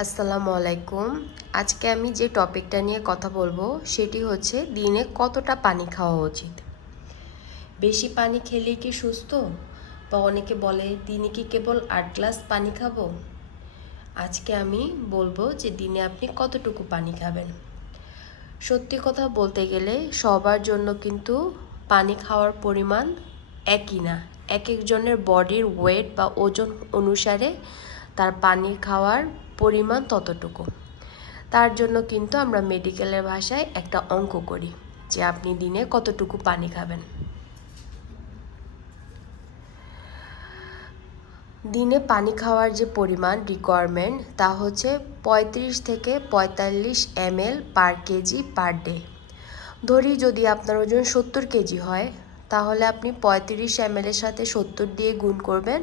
আসসালামু আলাইকুম। আজকে আমি যে টপিকটা নিয়ে কথা বলবো সেটি হচ্ছে দিনে কতটা পানি খাওয়া উচিত। বেশি পানি খেলে কি সুস্থ, বা অনেকে বলে দিনে কি কেবল 8 গ্লাস পানি খাবো। আজকে আমি বলবো যে দিনে আপনি কতটুকু পানি খাবেন। সত্যি কথা বলতে গেলে সবার জন্য কিন্তু পানি খাওয়ার পরিমাণ একই না। এক একজনের বডির ওয়েট বা ওজন অনুসারে তার পানি খাওয়ার পরিমাণ ততটুকু। তার জন্য কিন্তু আমরা মেডিকেলের ভাষায় একটা অঙ্ক করি যে আপনি দিনে কতটুকু পানি খাবেন। দিনে পানি খাওয়ার যে পরিমাণ রিকোয়ারমেন্ট তা হচ্ছে 35 থেকে 45 ml পার কেজি পার ডে। ধরি যদি আপনার ওজন 70 কেজি হয়, তাহলে আপনি 35 ml এর সাথে 70 দিয়ে গুণ করবেন,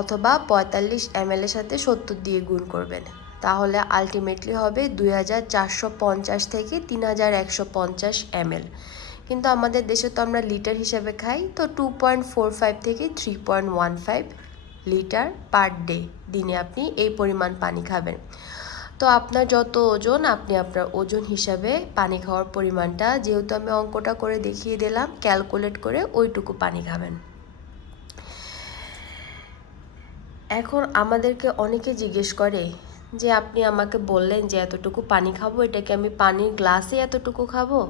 অথবা 45 ml এর সাথে 70 দিয়ে গুণ করবেন। তাহলে আলটিমেটলি হবে 2450 থেকে 3150 ml। কিন্তু আমাদের দেশে তো আমরা লিটার হিসাবে খাই, তো 2.45 থেকে 3.15 লিটার পার ডে দিনে আপনি এই পরিমাণ পানি খাবেন। তো আপনার যত ওজন, আপনি আপনার ওজন হিসাবে পানি খাওয়ার পরিমাণটা, যেহেতু আমি অঙ্কটা করে দেখিয়ে দিলাম, ক্যালকুলেট করে ওইটুকু পানি খাবেন। এখন আমাদেরকে অনেকে জিজ্ঞেস করে যে আপনি আমাকে বললেন যে এতটুকু পানি খাবো, এটা কি আমি পানির গ্লাসে এতটুকু খাবো,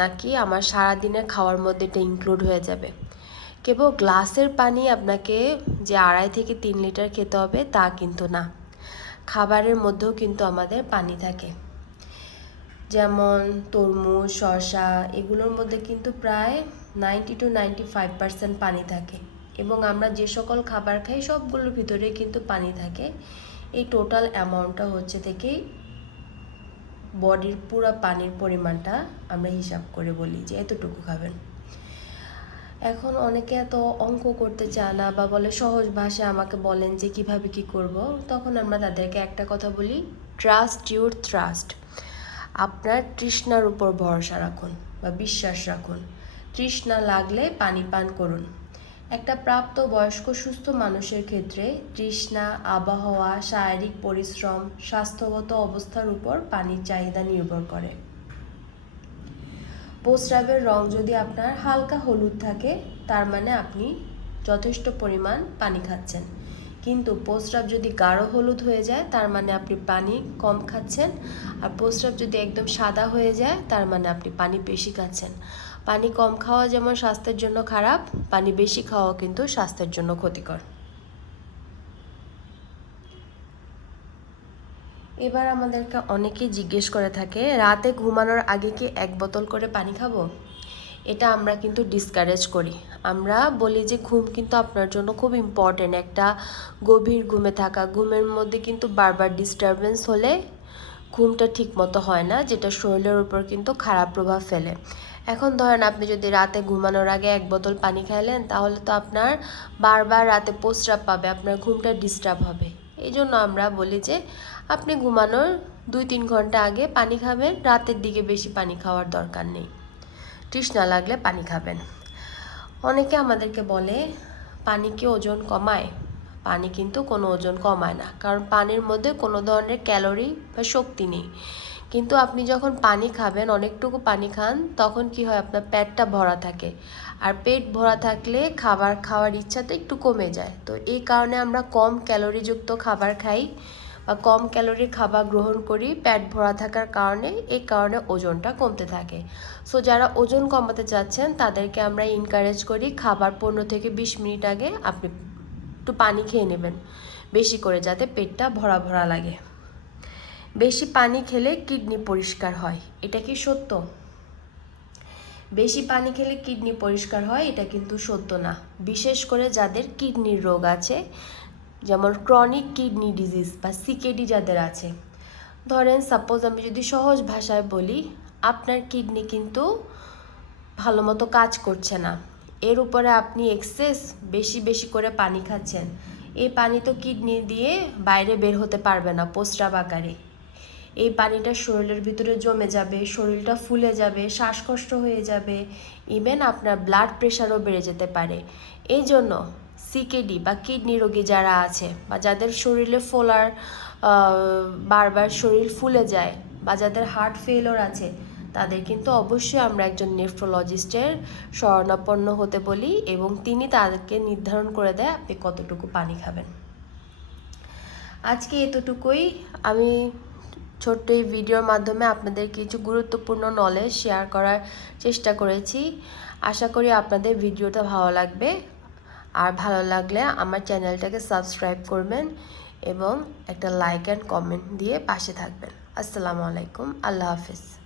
নাকি আমার সারাদিনের খাওয়ার মধ্যে এটা ইনক্লুড হয়ে যাবে? কেবল গ্লাসের পানি আপনাকে যে 2.5 থেকে 3 লিটার খেতে হবে তা কিন্তু না। খাবারের মধ্যেও কিন্তু আমাদের পানি থাকে, যেমন তরমুজ, শসা, এগুলোর মধ্যে কিন্তু প্রায় 90 to 95% পানি থাকে। এবং আমরা যে সকল খাবার খাই সবগুলোর ভিতরে কিন্তু পানি থাকে। এই টোটাল অ্যামাউন্টটা হচ্ছে থেকেই বডির পুরো পানির পরিমাণটা আমরা হিসাব করে বলি যে এতটুকু খাবেন। এখন অনেকে এত অঙ্ক করতে চায় না, বা বলে সহজ ভাষায় আমাকে বলেন যে কিভাবে কি করব। তখন আমরা তাদেরকে একটা কথা বলি, ট্রাস্ট ইউর থ্রাস্ট। আপনার তৃষ্ণার উপর ভরসা রাখুন বা বিশ্বাস রাখুন। তৃষ্ণা লাগলে পানি পান করুন। একটা প্রাপ্ত বয়স্ক সুস্থ মানুষের ক্ষেত্রে তৃষ্ণা, আবহাওয়া, শারীরিক পরিশ্রম, স্বাস্থ্যগত অবস্থার উপর পানির চাহিদা নির্ভর করে। প্রস্রাবের রং যদি আপনার হালকা হলুদ থাকে, তার মানে আপনি যথেষ্ট পরিমাণ পানি খাচ্ছেন। কিন্তু প্রস্রাব যদি গাঢ় হলুদ হয়ে যায়, তার মানে আপনি পানি কম খাচ্ছেন। আর প্রস্রাব যদি একদম সাদা হয়ে যায়, তার মানে আপনি পানি বেশি খাচ্ছেন। পানি কম খাওয়া যেমন স্বাস্থ্যের জন্য খারাপ, পানি বেশি খাওয়া কিন্তু স্বাস্থ্যের জন্য ক্ষতিকর। এবার আমাদেরকে অনেকেই জিজ্ঞেস করে থাকে, রাতে ঘুমানোর আগে কি 1 বোতল করে পানি খাবো? এটা আমরা কিন্তু ডিসকারেজ করি। আমরা বলি যে ঘুম কিন্তু আপনার জন্য খুব ইম্পর্টেন্ট। একটা গভীর ঘুমে থাকা, ঘুমের মধ্যে কিন্তু বারবার ডিস্টারবেন্স হলে ঘুমটা ঠিক মতো হয় না, যেটা শরীরের উপর কিন্তু খারাপ প্রভাব ফেলে। এখন ধরেন আপনি যদি রাতে ঘুমানোর আগে 1 বোতল পানি খাইলেন, তাহলে তো আপনার বারবার রাতে প্রস্রাব পাবে, আপনার ঘুমটা ডিস্টার্ব হবে। এই জন্য আমরা বলি যে আপনি ঘুমানোর 2-3 ঘন্টা আগে পানি খাবেন, রাতের দিকে বেশি পানি খাওয়ার দরকার নেই। তৃষ্ণা লাগলে পানি খাবেন। অনেকে আমাদেরকে বলে পানি কি ওজন কমায়? পানি কিন্তু কোনো ওজন কমায় না, কারণ পানির মধ্যে কোনো ধরনের ক্যালোরি বা শক্তি নেই। কিন্তু আপনি যখন পানি খাবেন, অনেকটুকু পানি খান, তখন কি হয়, আপনার পেটটা ভরা থাকে। আর পেট ভরা থাকলে খাবার খাওয়ার ইচ্ছাটা একটু কমে যায়। তো এই কারণে আমরা কম ক্যালোরিযুক্ত খাবার খাই বা কম ক্যালোরির খাবার গ্রহণ করি পেট ভরা থাকার কারণে। এই কারণে ওজনটা কমতে থাকে। সো যারা ওজন কমাতে চাচ্ছেন, তাদেরকে আমরা এনকারেজ করি খাবার 15 থেকে 20 মিনিট আগে আপনি একটু পানি খেয়ে নেবেন বেশি করে, যাতে পেটটা ভরা ভরা লাগে। বেশি পানি খেলে কিডনি পরিষ্কার হয়, এটা কি সত্য? বেশি পানি খেলে কিডনি পরিষ্কার হয়, এটা কিন্তু সত্য না। বিশেষ করে যাদের কিডনির রোগ আছে, যেমন ক্রনিক কিডনি ডিজিজ বা সিকেডি যাদের আছে। ধরেন সাপোজ আমি যদি সহজ ভাষায় বলি, আপনার কিডনি কিন্তু ভালো মতো কাজ করছে না, এর উপরে আপনি এক্সেস বেশি বেশি করে পানি খাচ্ছেন। এই পানি তো কিডনি দিয়ে বাইরে বের হতে পারবে না প্রস্রাব আকারে। এই পানিটা শরীরের ভিতরে জমে যাবে, শরীরটা ফুলে যাবে, শ্বাসকষ্ট হয়ে যাবে, ইভেন আপনার ব্লাড প্রেশারও বেড়ে যেতে পারে। এই জন্য সিকেডি বা কিডনি রোগী যারা আছে বা যাদের শরীরে ফোলার বারবার শরীর ফুলে যায় বা যাদের হার্ট ফেলিওর আছে তাদের কিন্তু অবশ্যই আমরা একজন নেফ্রোলজিস্টের শরণাপন্ন হতে বলি এবং তিনি তাদেরকে নির্ধারণ করে দেয় আপনি কতটুকু পানি খাবেন। আজকে এতটুকুই। আমি ছোট্ট এই ভিডিওর মাধ্যমে আপনাদের কিছু গুরুত্বপূর্ণ নলেজ শেয়ার করার চেষ্টা করেছি। আশা করি আপনাদের ভিডিওটা ভালো লাগবে, আর ভালো লাগলে আমার চ্যানেলটাকে সাবস্ক্রাইব করবেন এবং একটা লাইক অ্যান্ড কমেন্ট দিয়ে পাশে থাকবেন। আসসালামু আলাইকুম, আল্লাহ হাফিজ।